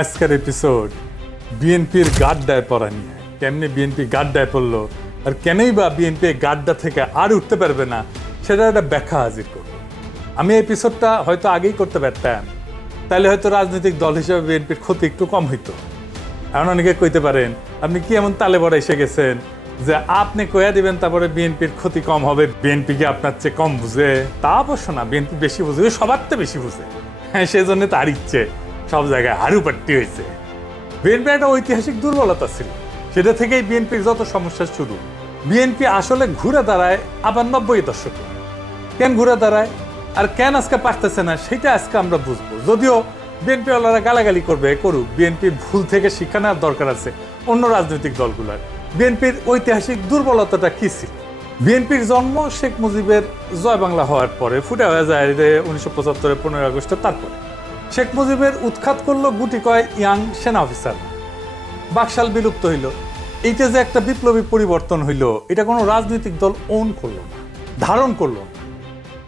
আজকের এপিসোড বিএনপির গাড্ডায় পড়া নিয়ে। কেমনি বিএনপি গাড্ডায় পড়লো আর কেনই বা বিএনপি গাড্ডা থেকে আর উঠতে পারবে না, সেটা একটা ব্যাখ্যা হাজির করব। আমি এপিসোডটা হয়তো আগেই করতে পারতাম, তাহলে হয়তো রাজনৈতিক দল হিসেবে বিএনপির ক্ষতি একটু কম হইতো। এখন অনেকে কইতে পারেন, আপনি কি এমন তালে বড় এসে গেছেন যে আপনি কয়া দিবেন তারপরে বিএনপির ক্ষতি কম হবে, বিএনপি কি আপনার চেয়ে কম বুঝে? তা অবশ্য না, বিএনপি বেশি বুঝে, সবার তো বেশি বুঝে। হ্যাঁ, সেই জন্য তার ইচ্ছে সব জায়গায় হারু পাট্টি হয়েছে। বিএনপি একটা ঐতিহাসিক দুর্বলতা ছিল, সেটা থেকেই বিএনপির যত সমস্যা শুরু। বিএনপি আসলে ঘুরে দাঁড়ায় আবার 90 দশকে। কেন ঘুরে দাঁড়ায় আর কেন আজকে পারতেছে না, সেটা আজকে আমরা বুঝবো। যদিও বিএনপি ওনারা গালাগালি করবে, করুক, বিএনপির ভুল থেকে শিক্ষা নেওয়ার দরকার আছে অন্য রাজনৈতিক দলগুলোর। বিএনপির ঐতিহাসিক দুর্বলতাটা কি ছিল? বিএনপির জন্ম শেখ মুজিবের জয় বাংলা হওয়ার পরে, ফুটে হয়ে যায় 1975 15 আগস্টে। তারপরে শেখ মুজিবের উৎখাত করলো গুটি কয় ইয়াং সেনা অফিসার। বাকশাল বিলুপ্ত হইল। এইটা যে একটা বিপ্লবী পরিবর্তন হইল, এটা কোনো রাজনৈতিক দল ওন করলো না, ধারণ করলো না,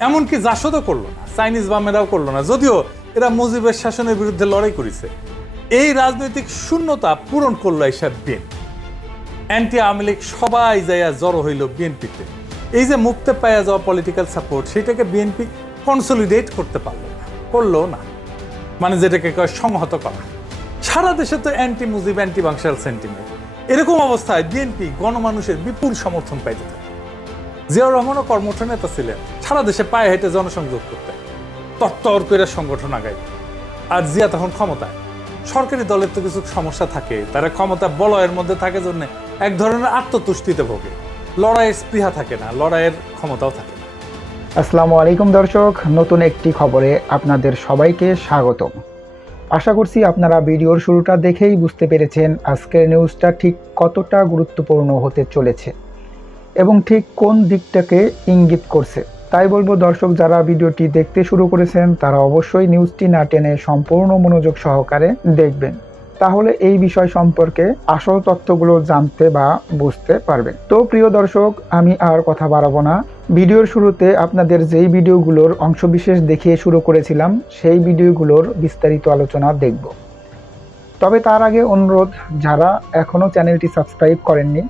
এমনকি জাসদও করলো না, চাইনিজ বামেরাও করলো না, যদিও এরা মুজিবের শাসনের বিরুদ্ধে লড়াই করেছে। এই রাজনৈতিক শূন্যতা পূরণ করলো এইসব বিএনপি। অ্যান্টি আওয়ামী লীগ সবাই যাইয়া জড়ো হইল বিএনপিতে। এই যে মুক্তে পাইয়া যাওয়া পলিটিক্যাল সাপোর্ট, সেটাকে বিএনপি কনসলিডেট করতে পারলো না, করলো না, মানে যেটাকে কয় সংহত করা। সারা দেশে তো anti Mujib, anti Baksal sentiment. এরকম অবস্থায় বিএনপি গণমানুষের বিপুল সমর্থন পাইতে থাকে। জিয়াউর রহমানও কর্মঠ নেতা ছিলেন, সারা দেশে পায়ে হেঁটে জনসংযোগ করতেন, তত্তর করে সংগঠন আগায়। আর জিয়া তখন ক্ষমতায়। সরকারি দলের তো কিছু সমস্যা থাকে, তারা ক্ষমতা বলয়ের মধ্যে থাকে জন্য এক ধরনের আত্মতুষ্টিতে ভোগে, লড়াইয়ের স্পৃহা থাকে না, লড়াইয়ের ক্ষমতাও থাকে না। আসসালামু আলাইকুম দর্শক, নতুন একটি খবরে আপনাদের সবাইকে স্বাগতম। আশা করছি আপনারা ভিডিওর শুরুটা দেখেই বুঝতে পেরেছেন আজকের নিউজটা ঠিক কতটা গুরুত্বপূর্ণ হতে চলেছে এবং ঠিক কোন দিকটাকে ইঙ্গিত করছে। তাই বলবো দর্শক, যারা ভিডিওটি দেখতে শুরু করেছেন তারা অবশ্যই নিউজটি না টেনে সম্পূর্ণ মনোযোগ সহকারে দেখবেন, তাহলে এই বিষয় সম্পর্কে আসল তথ্যগুলো জানতে বা বুঝতে পারবেন। তো প্রিয় দর্শক, আমি আর কথা বাড়াবো না। ভিডিওর শুরুতে আপনাদের যেই ভিডিওগুলোর অংশবিশেষ দেখিয়ে শুরু করেছিলাম, সেই ভিডিওগুলোর বিস্তারিত আলোচনা দেখব। তবে তার আগে অনুরোধ, যারা এখনও চ্যানেলটি সাবস্ক্রাইব করেননি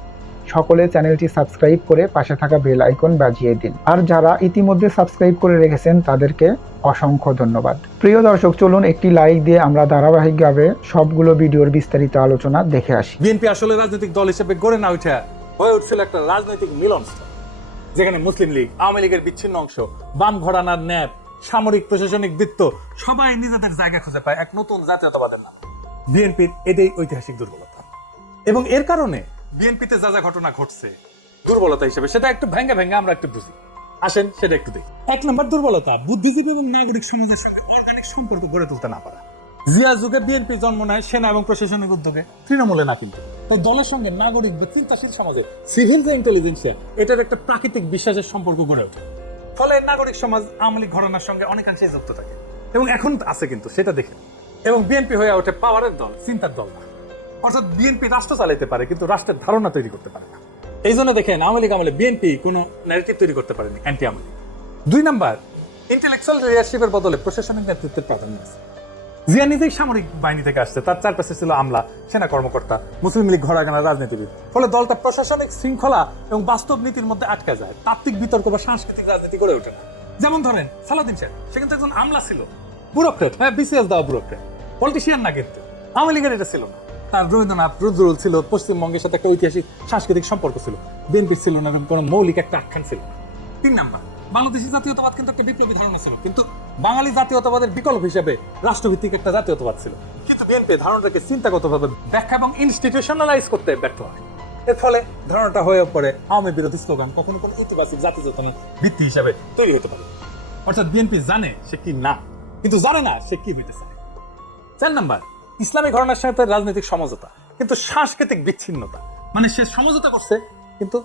সকলে চ্যানেলটি সাবস্ক্রাইব করে পাশে থাকা বেল আইকন বাজিয়ে দিন। আর যারা ইতিমধ্যে সাবস্ক্রাইব করে রেখেছেন তাদেরকে অসংখ্য ধন্যবাদ। প্রিয় দর্শক, চলুন একটি লাইক দিয়ে আমরা ধারাবাহিকভাবে সবগুলো ভিডিওর বিস্তারিত আলোচনা দেখে আসি। বিএনপি আসলে রাজনৈতিক দল হিসেবে গড়ে না উঠে হয়ে উঠছিল একটা রাজনৈতিক মিলনস্থল, যেখানে মুসলিম লীগ, আওয়ামী লীগের বিচ্ছিন্ন অংশ, বাম ঘরানার ন্যাপ, সামরিক প্রশাসনিক বৃত্ত সবাই নিজেদের জায়গা খুঁজে পায় এক নতুন জাতীয়তাবাদের নাম। বিএনপির এটাই ঐতিহাসিক দুর্বলতা, এবং এর কারণে বিএনপিতে যা যা ঘটনা ঘটছে দুর্বলতা হিসেবে, সেটা একটু ভেঙ্গে ভেঙ্গে আমরা একটু বুঝি। আসেন সেটা একটু দেখি। 1 নম্বর দুর্বলতা, বুদ্ধিজীবী এবং নাগরিক সমাজের সঙ্গে অর্গানিক সম্পর্ক গড়ে তুলতে না পারা। জিয়া যুগে বিএনপি জন্ম নেয় সেনা এবং প্রশাসনিক উদ্যোগে, তৃণমূলে না। কিন্তু তাই দলের সঙ্গে নাগরিক বা চিন্তাশীল সমাজে সিভিল যে ইন্টেলিজেন্সিয়া, এটার একটা প্রাকৃতিক বিশ্বাসের সম্পর্ক গড়ে ওঠে। ফলে নাগরিক সমাজ আওয়ামী লীগ ঘরানার সঙ্গে অনেকাংশে যুক্ত থাকে, এবং এখন আছে কিন্তু সেটা দেখে। এবং বিএনপি হয়ে ওঠে পাওয়ারের দল, চিন্তার দল না। অর্থাৎ বিএনপি রাষ্ট্র চালাইতে পারে কিন্তু রাষ্ট্রের ধারণা তৈরি করতে পারে না। এই জন্য দেখেন আওয়ামী লীগ আমলে বিএনপি কোনো ন্যারেটিভ তৈরি করতে পারেনি, anti Awami League. 2 number, intellectual লিডারশিপের বদলে প্রশাসনিক নেতৃত্বের প্রাধান্য আছে। জিয়া নিজেই সামরিক বাহিনী থেকে আসছে, তার চারপাশে ছিল আমলা, সেনা কর্মকর্তা, মুসলিম লীগ ঘরানার রাজনীতিবিদ। ফলে দলটা প্রশাসনিক শৃঙ্খলা এবং বাস্তব নীতির মধ্যে আটকে যায়, তাত্ত্বিক বিতর্ক বা সাংস্কৃতিক রাজনীতি গড়ে ওঠে না। যেমন ধরেন সালাউদ্দিন সাহেব, সে কিন্তু একজন আমলা ছিল, ব্যুরোক্রেট, হ্যাঁ, বিসিএস দেওয়া ব্যুরোক্রেট, পলিটিশিয়ান না। কিন্তু আওয়ামী লীগের এটা ছিল না। তার রবীন্দ্রনাথ, নজরুল ছিল, পশ্চিমবঙ্গের সাথে একটা ঐতিহাসিক সাংস্কৃতিক সম্পর্ক ছিল। বিএনপির ছিল না, কোনো মৌলিক একটা আখ্যান ছিল না। 3 নাম্বার, বাংলাদেশি জাতীয়তাবাদ কিন্তু একটা বিপ্লবী ধারণা ছিল, কিন্তু বাঙালি জাতীয়তাবাদের বিকল্প হিসেবে রাষ্ট্রভিত্তিক একটা জাতীয়তাবাদ ছিল। কিন্তু বিএনপি ধারণাটাকে চিন্তাগতভাবে ব্যাখ্যা এবং ইনস্টিটিউশনালাইজ করতে ব্যর্থ হয়। এর ফলে ধারণাটা হয়ে পড়ে আওয়ামী বিরোধী স্লোগান, কখনো কোনো ইতিবাচক জাতীয় চেতনার ভিত্তি হিসাবে তৈরি হতে পারে। অর্থাৎ বিএনপি জানে সে কি না, কিন্তু জানে না সে কি হইতে চায়। 4 নাম্বার, ইসলামী ঘরানার সাথে রাজনৈতিক সমঝোতা কিন্তু সাংস্কৃতিক বিচ্ছিন্নতা। মানে সে সমঝোতা করছে কিন্তু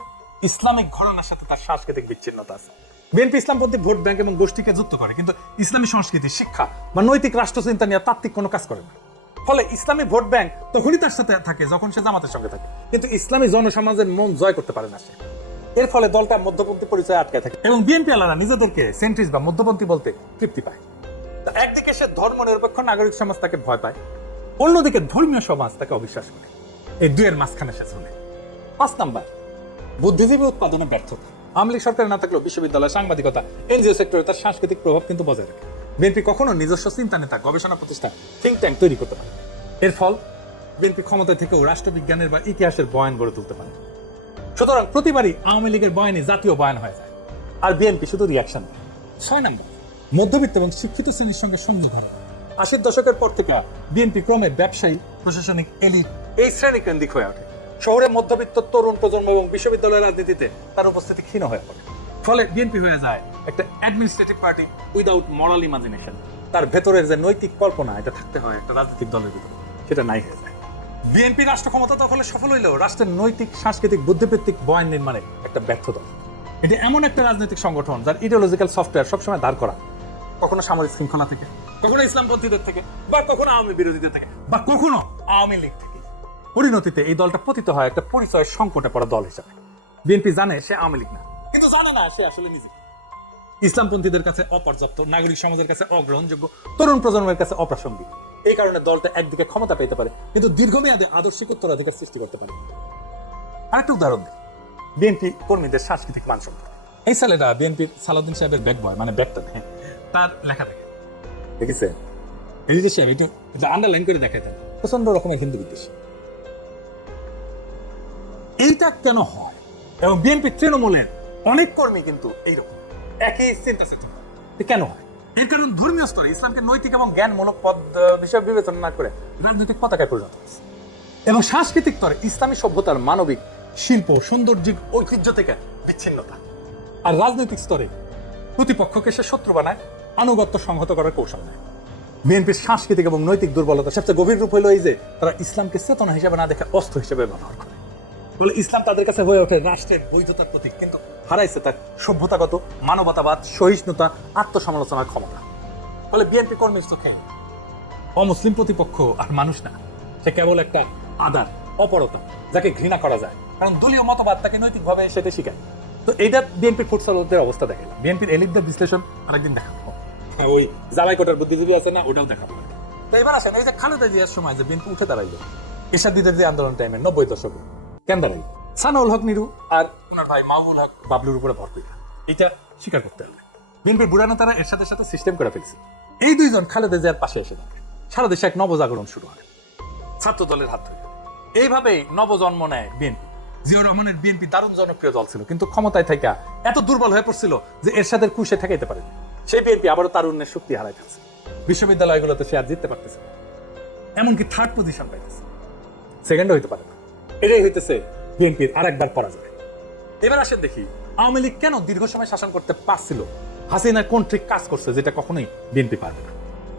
ইসলামিক ঘরানার সাথে তার সাংস্কৃতিক বিচ্ছিন্নতা আছে। বিএনপি ইসলামপন্থী ভোট ব্যাংক এবং গোষ্ঠীকে যুক্ত করে, কিন্তু ইসলামী সংস্কৃতি, শিক্ষা বা নৈতিক রাষ্ট্রচিন্তা নিয়ে তাত্ত্বিক কোনো কাজ করে না। ফলে ইসলামী ভোট ব্যাংক তখনই তার সাথে থাকে যখন সে জামাতের সঙ্গে থাকে, কিন্তু ইসলামী জনসমাজের মন জয় করতে পারে না সে। এর ফলে দলটা মধ্যপন্থী পরিচয়ে আটকে থাকে, এবং বিএনপি আলাদা নিজেদেরকে সেন্ট্রিস্ট বা মধ্যপন্থী বলতে তৃপ্তি পায়। একদিকে সে ধর্ম নিরপেক্ষ নাগরিক সমাজ তাকে ভয় পায়, অন্যদিকে ধর্মীয় সমাজ তাকে অবিশ্বাস করে। এই দুয়ের মাঝখানে সে চলে। 5 নাম্বার, বুদ্ধিজীবী উৎপাদনে ব্যর্থতা। আওয়ামী লীগ সরকার না থাকলেও বিশ্ববিদ্যালয়, সাংবাদিকতা, এনজিও সেক্টরে তার সাংস্কৃতিক প্রভাব কিন্তু বজায় রাখে। বিএনপি কখনো নিজস্ব চিন্তা নেতা, গবেষণা প্রতিষ্ঠান, থিঙ্ক ট্যাঙ্ক তৈরি করতে পারে। এর ফল বিএনপি ক্ষমতায় থেকেও রাষ্ট্রবিজ্ঞানের বা ইতিহাসের বয়ান গড়ে তুলতে পারে। সুতরাং প্রতিবারই আওয়ামী লীগের বয়ানই জাতীয় বয়ান হয়ে যায়, আর বিএনপি শুধু রিয়াকশন দেয়। 6 নাম্বার, মধ্যবিত্ত এবং শিক্ষিত শ্রেণীর সঙ্গে শূন্য ধারণা। 80-এর দশকের পর থেকে বিএনপি ক্রমে ব্যবসায়ী, প্রশাসনিক এলিট এই শ্রেণী কেন্দ্রিক হয়ে ওঠে। শহরে মধ্যবিত্ত তরুণ প্রজন্ম এবং বিশ্ববিদ্যালয়ের রাজনীতিতে তার উপস্থিতি ক্ষীণ হয়ে পড়ে। ফলে বিএনপি হয়ে যায় একটা অ্যাডমিনিস্ট্রেটিভ পার্টি উইদাউট মরাল ইমাজিনেশন। তার ভেতরের যে নৈতিক কল্পনা এটা থাকতে হয় একটা রাজনৈতিক দলের ভিতরে, সেটা নাই হয়ে যায়। বিএনপি রাষ্ট্র ক্ষমতা দখলে সফল হইলেও রাষ্ট্রের নৈতিক, সাংস্কৃতিক, বুদ্ধিবৃত্তিক বয়ান নির্মাণে একটা ব্যর্থ দল। এটি এমন একটা রাজনৈতিক সংগঠন যার ইডিওলজিক্যাল সফটওয়্যার সবসময় দাঁড় করা, কখনো সামরিক শৃঙ্খলা থেকে, কখনো ইসলামপন্থীদের থেকে, বা কখনো আওয়ামী বিরোধীদের থেকে, বা কখনো আওয়ামী লীগ থেকে। পরিণতিতে এই দলটা পতিত হয় একটা পরিচয় সংকটে পড়া দল হিসাবে। বিএনপি জানে সে আওয়ামী লীগ না, কিন্তু জানে না সে আসলে নিজে ইসলামপন্থীদের কাছে অপর্যাপ্ত, নাগরিক সমাজের কাছে অগ্রহণযোগ্য, তরুণ প্রজন্মের কাছে অপ্রাসঙ্গিক। এই কারণে দলটা একদিকে ক্ষমতা পেতে পারে, কিন্তু দীর্ঘমেয়াদে আদর্শিক উত্তরাধিকার সৃষ্টি করতে পারে। আরেকটা উদাহরণ দিই, বিএনপি কর্মীদের সাংস্কৃতিক মান সম্পর্কে। এই ছেলেটা বিএনপির সালাউদ্দিন সাহেবের ব্যাক বয়, মানে ব্যাগটা দেখেন, তার লেখা দেখে দেখেছে এডিটর সাহেব একটু আন্ডারলাইন করে দেখাইতেন, প্রচন্ড রকমের হিন্দু বিদ্বেষী। এইটা কেন হয়? এবং বিএনপি তৃণমূলের অনেক কর্মী কিন্তু এইরকম একই চিন্তা চেতনা। কেন হয়? এর কারণ ধর্মীয় স্তরে ইসলামকে নৈতিক এবং জ্ঞানমূলক পদ হিসেবে বিবেচনা না করে রাজনৈতিক পতাকায় পরিণত হয়েছে, এবং সাংস্কৃতিক স্তরে ইসলামী সভ্যতার মানবিক, শিল্প, সৌন্দর্যিক ঐতিহ্য থেকে বিচ্ছিন্নতা। আর রাজনৈতিক স্তরে প্রতিপক্ষকে সে শত্রু বানায়, আনুগত্য সংহত করার কৌশল নেয়। বিএনপির সাংস্কৃতিক এবং নৈতিক দুর্বলতা সবচেয়ে গভীর রূপ হলো এই যে তারা ইসলামকে চেতনা হিসেবে না দেখে অস্ত্র হিসেবে ব্যবহার করে। বলে ইসলাম তাদের কাছে হয়ে ওঠে রাষ্ট্রের বৈধতার প্রতীক, কিন্তু হারাইছে তার সভ্যতাগত, মানবতাবাদ, সহিষ্ণুতা, আত্মসমালোচনার ক্ষমতা। ফলে বিএনপি কর্মীর চোখে অমুসলিম প্রতিপক্ষ আর মানুষ না, সে কেবল একটা আদার, অপরতা, যাকে ঘৃণা করা যায়, কারণ দলীয় মতবাদ তাকে নৈতিকভাবে সেটা শিখায়। তো এইটা বিএনপির ফুটসলদের অবস্থা দেখে না। বিএনপির এলিটদের বিশ্লেষণ আরেকদিন দেখাবো, ওই জামাই কোটার বুদ্ধিজীবী আছে না, ওটাও দেখাবো। তো এবার আসেন, এই যে খালেদা জিয়ার সময় যে বিএনপি উঠে দাঁড়াইলো এরশাদীদের যে আন্দোলন টাইমে 90 দশকে, কেন দাঁড়াইল? সানাউল হক নিরু আর ওনার ভাই মাহবুল হক বাবলুর উপরে ভর করে এটা স্বীকার করতে হবে। বিএনপির বুড়া নেতারা এর সাথে সাথে সিস্টেম করে ফেলছে। এই দুইজন খালেদা জিয়ার পাশে এসে দাঁড়ায়, সারা দেশে এক নবজাগরণ শুরু হয় ছাত্র দলের হাত ধরে। এইভাবেই নবজন্ম নেয় বিএনপি। জিয়াউর রহমানের বিএনপি দারুণ জনপ্রিয় দল ছিল, কিন্তু ক্ষমতায় থাকা এত দুর্বল হয়ে পড়ছিল যে এরশাদের কুশে ঠেকাইতে পারেনি। সেই বিএনপি আবারও তারুণ্যের শক্তি হারাই ফেলছে। বিশ্ববিদ্যালয়গুলোতে সে আর জিততে পারতেছে, এমনকি থার্ড পজিশন পাইতেছে, সেকেন্ড হইতে পারে না। এটাই হইতেছে বিএনপির আরেকবার পরাজয়। এবার আসেন দেখি আওয়ামী লীগ কেন দীর্ঘ সময় শাসন করতে পারছিল, হাসিনার কোন ট্রিক কাজ করছে যেটা কখনোই বিএনপি পারবে না।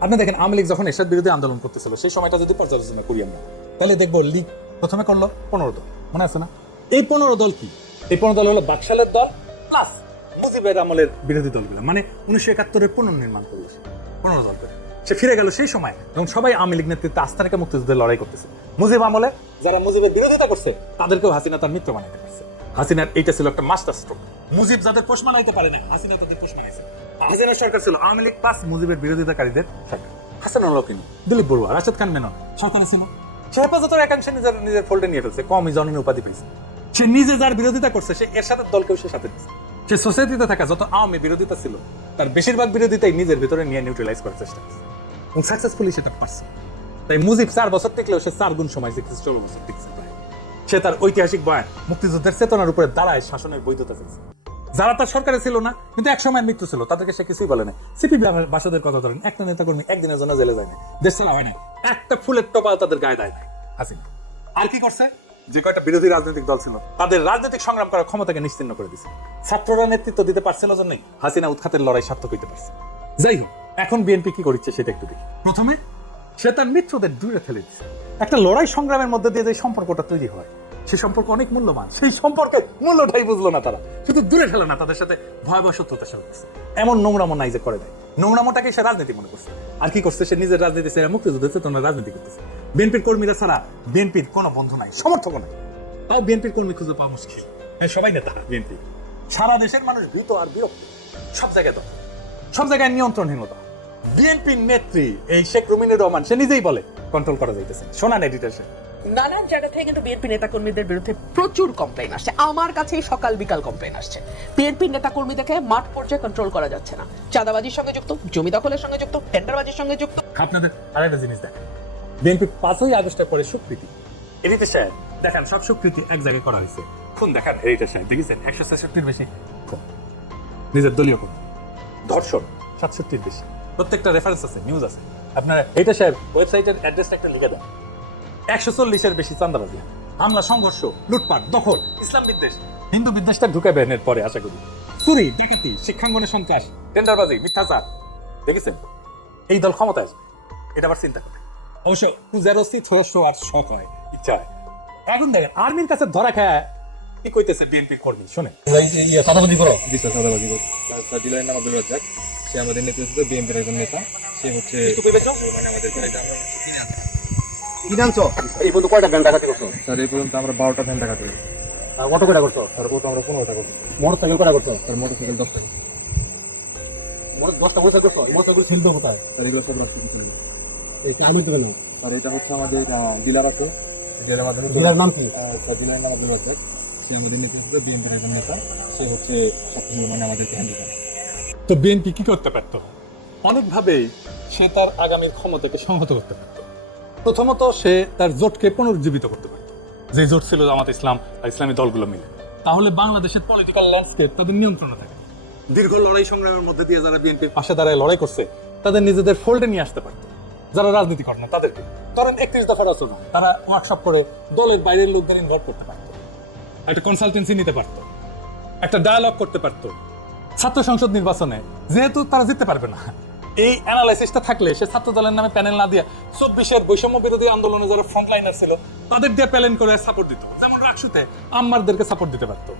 আপনি দেখেন আওয়ামী লীগ যখন এরশাদ বিরোধী আন্দোলন করতেছিল সেই সময়টা যদি পর্যালোচনা করি আমরা, তাহলে দেখবো লীগ প্রথমে করলো 15 দল, মনে আছে না? এই 15 দল কি? এই 15 দল হলো বাকশালের দল প্লাস মুজিবের আমলের বিরোধী দলগুলো, মানে 1971-এর পুনর্নির্মাণ করেছে 15 দল করে। সে ফিরে গেল সেই সময় যখন সবাই আওয়ামী লীগ নেতৃত্বে আস্থানাকে মুক্তিযুদ্ধের লড়াই করতেছে। মুজিব আমলে যারা মুজিবের বিরোধিতা করছে তাদেরকেও হাসিনা তার মিত্র বানাইতে পারছে। হাসিনার এইটা ছিল একটা মাস্টার স্ট্রোক। মুজিব যাদের পোষ মানাইতে পারে না, হাসিনা তাদের পোষ মানাইছে। হাসিনার সরকার ছিল আওয়ামী লীগ প্লাস মুজিবের বিরোধিতাকারীদের সরকার। হাসানুল হক, দিলীপ বড়ুয়া, রাশেদ খান মেনন সরকার ছিল। সে হেফাজতের একাংশে নিজের ফোল্ডে নিয়ে ফেলছে, কমই জননী উপাধি পেয়েছে। সে নিজে যার বিরোধিতা করছে সে এর সাথে দলকেও সে সাথে দিচ্ছে। সে সোসাইটিতে থাকা যত আওয়ামী বিরোধিতা ছিল তার বেশিরভাগ বিরোধিতাই নিজের ভিতরে নিয়ে নিউট্রালাইজ করার চেষ্টা করছে, এবং সাকসেসফুলি সেটা পারছে। তাই মুজিব 4 বছর টিকলেও সে 4 গুণ সময় 16 বছর টিকছে। সে তার ঐতিহাসিক বয়ান, মুক্তিযুদ্ধের চেতনার উপরে দাঁড়ায় শাসনের বৈধতা চেয়েছে। যারা তার সরকারে ছিল না কিন্তু এক সময় মৃত্যু ছিল তাদেরকে সে কিছুই বলে না। সিপি বাসাদের কথা ধরেন, একটা নেতাকর্মী একদিনের জন্য জেলে যায় না, দেশ চালা হয় না, একটা ফুলের টপাল তাদের গায়ে দেয় নাই হাসিনা। আর কি করছে? যে কয়েকটা বিরোধী রাজনৈতিক দল ছিল তাদের রাজনৈতিক সংগ্রাম করার ক্ষমতাকে নিশ্চিহ্ন করে দিচ্ছে। ছাত্ররা নেতৃত্ব দিতে পারছিল জন্যই হাসিনা উৎখাতের লড়াই সার্থক হইতে পারছে। যাই হোক, এখন বিএনপি কি করছে সেটা একটু দেখি। প্রথমে সে তার মিত্রদের দূরে ঠেলে দিচ্ছে। একটা লড়াই সংগ্রামের মধ্যে দিয়ে যে সম্পর্কটা তৈরি হয় সেই সম্পর্ক অনেক মূল্যবান, সেই সম্পর্কের মূল্যটাই বুঝলো না তারা। শুধু দূরে ঠেলে না, তাদের সাথে ভয়াবহ শত্রুতা শুরু করছে। এমন নোংরামো নাই যে করে দেয়, নোংরামোটাকে সে রাজনীতি মনে করছে। আর কি করছে? সে নিজের রাজনীতি ছেড়ে মুক্তিযুদ্ধের চেতনার রাজনীতি করতেছে। বিএনপির কর্মীরা ছাড়া বিএনপির কোনো বন্ধু নাই, সমর্থক নাই। তাও বিএনপির কর্মী খুঁজে পাওয়া মুশকিল। হ্যাঁ, সবাই নেতা বিএনপি। সারা দেশের মানুষ ভীত আর বিরক্ত, সব জায়গায় সব জায়গায় নিয়ন্ত্রণহীনতা। বিএনপির নেত্রী এই শেখ রুমিনুর রহমান সে নিজেই বলে কন্ট্রোল করা যাইতেছে। শোনান এডিটর সাহেব, নানান জায়গা থেকে কিন্তু বিএনপি নেতাকর্মীদের বিরুদ্ধে প্রচুর কমপ্লেইন আসছে। আমার কাছেই সকাল বিকাল কমপ্লেইন আসছে। বিএনপি নেতাকর্মীদেরকে মাঠ পর্যায়ে কন্ট্রোল করা যাচ্ছে না। চাঁদাবাজির সঙ্গে যুক্ত, জমি দখলের সঙ্গে যুক্ত, টেন্ডারবাজির সঙ্গে যুক্ত। আপনাদের আরেকটা জিনিস দেখেন, বিএনপি 5ই আগস্টের পরে স্বীকৃতি, এডিটর সাহেব দেখেন সব স্বীকৃতি এক জায়গায় করা হয়েছে। খুন দেখান এডিটর সাহেব, দেখেছেন 166-র বেশি খুন, নিজের দলীয় খুন, ধর্ষণ 67-র বেশি, প্রত্যেকটা রেফারেন্স আছে, নিউজ আছে। আপনারা এডিটর সাহেব ওয়েবসাইটের অ্যাড্রেসটা একটা লিখে দেন। 140-এর বেশি চাঁদাবাজি, হামলা, সংঘর্ষ, লুটপাট, দখল, ইসলাম বিদ্বেষ, হিন্দু বিদ্বেষটা ঢুকাবেন এর পরে আশা করি। চুরি, ডাকাতি, শিক্ষাঙ্গনে সন্ত্রাস, টেন্ডারবাজি, মিথ্যাচার, দেখেছেন এই দল ক্ষমতায় আসবে, এটা আবার চিন্তা করে। অবশ্য পূজারসি থ্রস্য আর শখ হয়, ইচ্ছা হয়। এখন দেখেন আর্মির কাছে ধরা খায় কি কইতেছে বিএনপি কর্মী, শুনে চাঁদাবাজি করো, চাঁদাবাজি করো। জেলার নাম আব্দুল রাজ্জাক, সে আমাদের নেতৃত্ব বিএনপির একজন নেতা। সে হচ্ছে মানে আমাদের এই পর্যন্ত কয়টা ভ্যান ডাকাতি করছো? স্যার এই পর্যন্ত আমরা 12টা ভ্যান ডাকাতি করি। কত কয়টা করছো? তার উপর আমরা 15টা করছি। মোটর সাইকেল কয়টা করছো? তার মোটরসাইকেল 10টা করছি। 10টা মোটর সাইকেল করছো? মোটর সাইকেল ছিল কোথায়? স্যার এগুলো সব রাখছি কিছু নেই। এই আমি দেবে না। স্যার এটা হচ্ছে আমাদের ডিলার আছে, ডিলার মাধ্যমে। ডিলার নাম কি? স্যার ডিলার নাম আব্দুল রাজ্জাক, সে আমাদের নেতৃত্ব বিএনপির একজন নেতা। সে হচ্ছে সবকিছু মানে আমাদেরকে হ্যান্ডেল করে। তো বিএনপি কি করতে পারত? অনেকভাবেই সে তার আগামীর ক্ষমতাকে সংহত করতে পারত। প্রথমত সে তার জোটকে পুনরুজ্জীবিত করতে পারত, যে জোট ছিল জামাত ইসলাম আর ইসলামী দলগুলো মিলে। তাহলে বাংলাদেশের পলিটিক্যাল ল্যান্ডস্কেপ তাদের নিয়ন্ত্রণে থাকে। দীর্ঘ লড়াই সংগ্রামের মধ্যে দিয়ে যারা বিএনপির পাশে দাঁড়ায় লড়াই করছে, তাদের নিজেদের ফোল্ডে নিয়ে আসতে পারত। যারা রাজনীতি করে না তাদেরকে, ধরেন 31 দফার আচরণ, তারা ওয়ার্কশপ করে দলের বাইরের লোকদের ইনভলভ করতে পারত, একটা কনসালটেন্সি নিতে পারত, একটা ডায়ালগ করতে পারত। ছাত্র সংসদ নির্বাচনে যেহেতু তারা জিততে পারবে না, এই অ্যানালাইসিসটা থাকলে সে ছাত্র দলের নামে প্যানেল না দিয়ে 24-এর বৈষম্য বিরোধী আন্দোলনে যারা ফ্রন্টলাইনার ছিল তাদের দিয়ে প্যানেল করে সাপোর্ট দিত। যেমন রাকসুতে আম্মারদেরকে সাপোর্ট দিতে পারতো,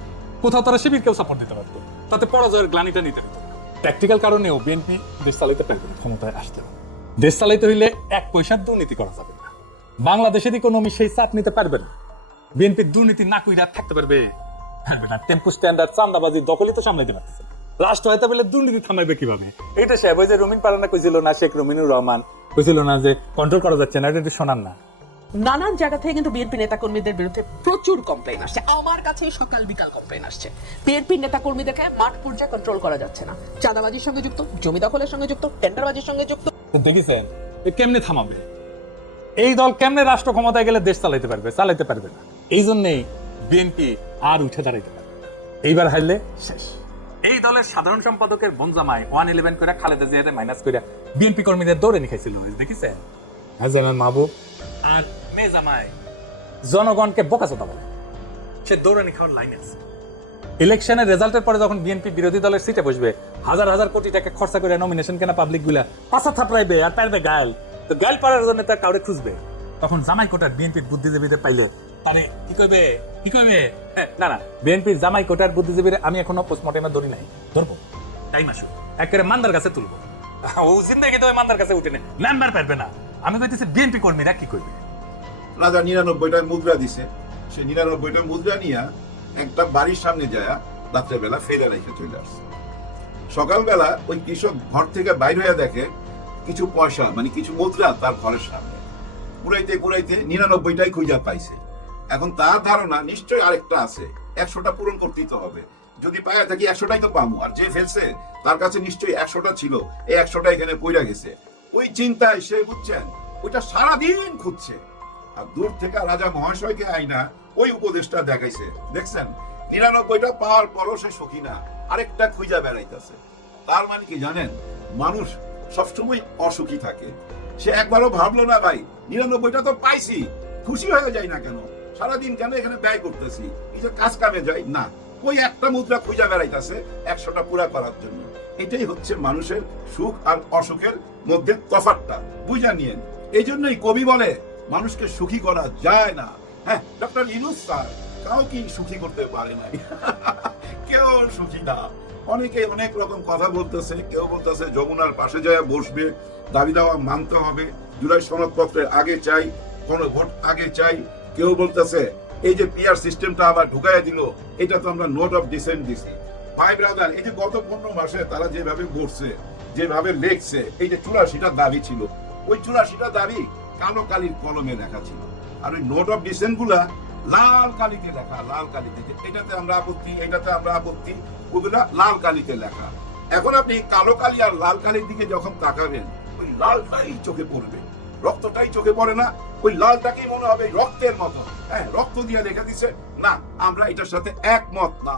কোথাও তারা শিবিরকেও সাপোর্ট দিতে পারতো, তাতে পরাজয়ের গ্লানিটা নিতে হতো। প্র্যাকটিক্যাল কারণেও বিএনপি দেশ চালাইতে পারবে না, ক্ষমতায় আসতে হবে। দেশ চালাইতে হইলে এক পয়সার দুর্নীতি করা যাবে না। বাংলাদেশের ইকোনমি সেই চাপ নিতে পারবে না। বিএনপির দুর্নীতি না কইরা থাকতে পারবে না। টেম্পু স্ট্যান্ডার্ড, চাঁদাবাজি, দখলই তো সামলাইতে পারতেছে না। রাষ্ট্র হয়তো বলে দুর্নীতি থামাইবে কিভাবে? এটা সাহেব ওই যে রুমিন পারানা কইছিল না, শেখ রুমিনুর রহমান কইছিল না যে কন্ট্রোল করা যাচ্ছে না, এটা একটু শোনান না। নানান জায়গা থেকে কিন্তু বিএনপি নেতাকর্মীদের বিরুদ্ধে প্রচুর কমপ্লেইন আসছে। আমার কাছেই সকাল বিকাল কমপ্লেইন আসছে। বিএনপি নেতাকর্মীদেরকে মাঠ পর্যায়ে কন্ট্রোল করা যাচ্ছে না। চাঁদাবাজির সঙ্গে যুক্ত, জমি দখলের সঙ্গে যুক্ত, টেন্ডারবাজির সঙ্গে যুক্ত। দেখেছেন কেমনে থামাবে? এই দল কেমনে রাষ্ট্র ক্ষমতায় গেলে দেশ চালাইতে পারবে? চালাইতে পারবে না। এই জন্যই বিএনপি আর উঠে দাঁড়াইতে পারবে না। এইবার হারলে শেষ। এই দলের সাধারণ সম্পাদকের বনজামাই 111 করে খালেদা জিয়ারে মাইনাস করে বিএনপি কর্মীদের দৌড়ে নিখাইছিল, দেখেছেন? হাজানার মাহবুব আর মে জামাই জনগণকে বোকাচোদা বলে, সে দৌড়ানি খাওয়ার লাইনে আছে। ইলেকশনের রেজাল্টের পরে যখন বিএনপি বিরোধী দলের সিটে বসবে, হাজার হাজার কোটি টাকা খরচা করে নমিনেশন কেনা পাবলিক গুলা পাশা থাপড়াইবে আর পারবে গায়াল। তো গায়াল পাড়ার জন্য তার কাউরে খুঁজবে। তখন জামাই কোটার বিএনপির বুদ্ধিজীবীদের পাইলে তারে কি কইবে? না না, বিএনপির জামাই কোটার বুদ্ধিজীবীরা আমি এখনো পোস্টমর্টেমে ধরি নাই, ধরবো, টাইম আসুক, একেবারে মান্দার কাছে তুলবো। ও জিন্দাগি তো মান্দার কাছে উঠে নাম্বার পারবে না। আমি কইতেছি বিএনপি কর্মীরা কি করবে? রাজা 99টা মুদ্রা দিছে, সে 99টা মুদ্রা নিয়ে একটা বাড়ির সামনে যায় রাত্রেবেলা ফেলে রেখে চলে আসছে। সকালবেলা ওই কৃষক ঘর থেকে বাইর হয়ে দেখে কিছু পয়সা মানে কিছু মুদ্রা তার ঘরের সামনে। কুড়াইতে 99টাই খুঁজা পাইছে। এখন তার ধারণা নিশ্চয়ই আরেকটা আছে, 100টা পূরণ করতেই তো হবে। যদি পায় থাকি 100টাই তো পাবো, আর যে ফেলছে তার কাছে নিশ্চয়ই 100টা ছিল, এই 100টা এখানে পইরা গেছে। ওই চিন্তায় সে বুঝছেন ওইটা সারাদিন খুঁজছে। আর দূর থেকে রাজা মহাশয়কে আইনা ওই উপদেশটা দেখাইছে, দেখছেন 99টা পাওয়ার পরও সে সখী না, আরেকটা খুঁজা বেড়াইতেছে। তার মানে কি জানেন, মানুষ সবসময় অসুখী থাকে। সে একবারও ভাবলো না ভাই 99টা তো পাইছি, খুশি হয়ে যাই না কেন, সারাদিন কেন এখানে ব্যয় করতেছি, এই যে কাজ কামে যাই না, ওই একটা মুদ্রা খুঁজা বেড়াইতেছে 100টা পুরা করার জন্য। এটাই হচ্ছে মানুষের সুখ আর অসুখের মধ্যে তফাৎটা, বুঝা নিয়েন। এই জন্যই কবি বলে মানুষকে সুখী করা যায় না। হ্যাঁ, ডক্টর ইউনূস স্যার কাউকে সুখী করতে পারে নাই, কেউ সুখী না। অনেকে অনেক রকম কথা বলতেছে, কেউ বলতেছে যমুনার পাশে যায় বসবে, দাবি দাওয়া মানতে হবে, জুলাই সনদপত্রের আগে চাই, গণভোট আগে চাই। কেউ বলতেছে এই যে পিআর সিস্টেমটা আবার ঢুকাইয়া দিল, এটা তো আমরা নোট অফ ডিসেন্ট দিছি। ভাই ব্রাদার, এই যে গত 15 মাসে তারা যেভাবে করছে, যেভাবে লেখছে, এই যে 84টা দাবি ছিল, ওই 84টা দাবি কালো কালির কলমে লেখা ছিল, আর ওই নোট অফ ডিসেন্ট গুলা লাল কালিতে লেখা, লাল কালিতে, এটাতে আমরা আপত্তি, এটাতে আমরা আপত্তি, ওগুলা লাল কালিতে লেখা। এখন আপনি কালো কালি আর লাল কালির দিকে যখন তাকাবেন, ওই লালটাই চোখে পড়বে, রক্তটাই চোখে পড়ে না, ওই লালটাকেই মনে হবে রক্তের মতো, হ্যাঁ রক্ত দিয়ে লেখা দিছে। না, আমরা এটার সাথে একমত না।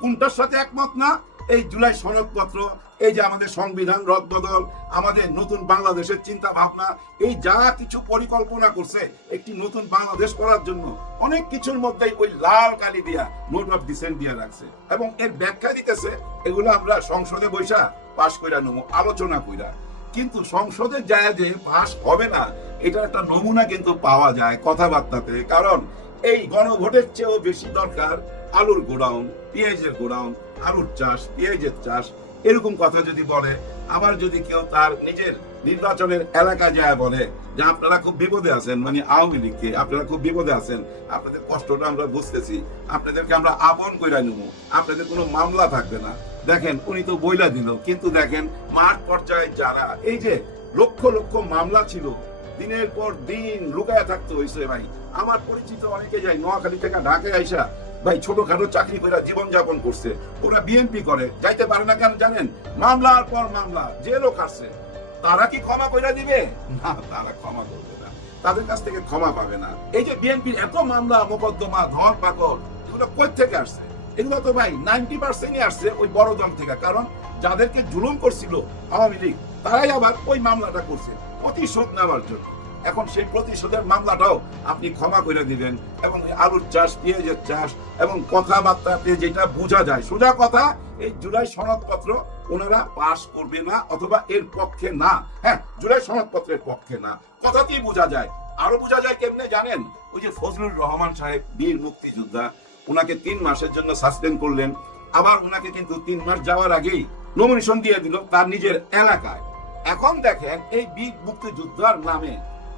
কোনটার সাথে একমত না? এই জুলাই সনদপত্র, এই যে আমাদের সংবিধান রদবদল, আমাদের নতুন বাংলাদেশের চিন্তা ভাবনা, এই যা কিছু পরিকল্পনা করছে একটি নতুন বাংলাদেশ করার জন্য, অনেক কিছুর মধ্যেই ওই লাল কালি দিয়া নোট অফ ডিসেন্ট দিয়া রাখছে, এবং এর ব্যাখ্যা দিতেছে। এগুলো আমরা সংসদে বৈশা পাশ কইরা নেবো, আলোচনা কইরা। কিন্তু সংসদে যায় যে পাশ হবে না, এটা একটা নমুনা কিন্তু পাওয়া যায় কথাবার্তাতে। কারণ এই গণভোটের চেয়েও বেশি দরকার আলুর গোডাউন, পেঁয়াজের গোডাউন, আলুর চাষ, পেঁয়াজের চাষ, এরকম কথা যদি বলে। আবার যদি কেউ তার নিজের নির্বাচনের এলাকা যায় বলে যে আপনারা খুব বিপদে আছেন, মানে আওয়ামী লীগকে আপনারা খুব বিপদে আছেন, আপনাদের কষ্টটা আমরা বুঝতেছি, আপনাদেরকে আমরা আপন কইরা নেব, আপনাদের কোনো মামলা থাকবে না। দেখেন উনি তো বইলা দিল, কিন্তু দেখেন মাঠ পর্যায়ে যারা এই যে লক্ষ লক্ষ মামলা ছিল, দিনের পর দিন লুকায়া থাকতে হয়েছে। ভাই আমার পরিচিত অনেকে যায় নোয়াখালী থেকে ঢাকায় আইসা ভাই ছোটখাটো চাকরি করে জীবন যাপন করছে, ওরা বিএনপি করে, যাইতে পারে না কেন জানেন? মামলার পর মামলা, জেলও কাটছে। তারা কি ক্ষমা করে দিবে? না, তারা ক্ষমা করবে না, তাদের কাছ থেকে ক্ষমা পাবে না। এই যে বিএনপির এত মামলা মোকদ্দমা ধর পাকড়, এগুলো কই থেকে আসছে? এগুলো তো ভাই 90%ই আসছে ওই বড় দল থেকে। কারণ যাদেরকে জুলুম করছিল আওয়ামী লীগ, তারাই আবার ওই মামলাটা করছে প্রতিশোধ নেওয়ার জন্য। এখন সেই প্রতিশোধের মামলাটাও আপনি ক্ষমা করে দিবেন, এবং আলুর চাষ, পেঁয়াজের চাষ, এবং কথাবার্তাতে যেটা বোঝা যায়, সোজা কথা, এই জুলাই সনদপত্র ওনারা পাশ করবে না, অথবা এর পক্ষে না। হ্যাঁ, জুলাই সনদপত্রের পক্ষে না, কথাতেই বোঝা যায়। আরো বোঝা যায় কেমনে জানেন? ওই যে ফজলুর রহমান সাহেব, বীর মুক্তিযোদ্ধা, ওনাকে 3 মাসের জন্য সাসপেন্ড করলেন, আবার ওনাকে কিন্তু 3 মাস যাওয়ার আগেই নমিনেশন দিয়ে দিল তার নিজের এলাকায়। এখন দেখেন এই বীর মুক্তিযোদ্ধার নামে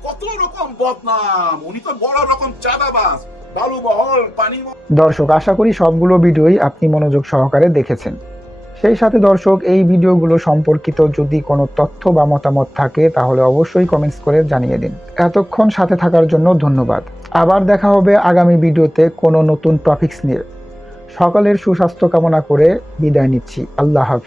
কত রকম বদনাম, উনি তো বড় রকম চাঁদাবাজ, বালুবহল, পানি। দর্শক, আশা করি সবগুলো ভিডিওই আপনি মনোযোগ সহকারে দেখেছেন। সেই সাথে দর্শক, এই ভিডিওগুলো সম্পর্কিত যদি কোনো তথ্য বা মতামত থাকে তাহলে অবশ্যই কমেন্টস করে জানিয়ে দিন। এতক্ষণ সাথে থাকার জন্য ধন্যবাদ। আবার দেখা হবে আগামী ভিডিওতে কোনো নতুন টপিকস নিয়ে। সকলের সুস্বাস্থ্য কামনা করে বিদায় নিচ্ছি। আল্লাহ হাফেজ।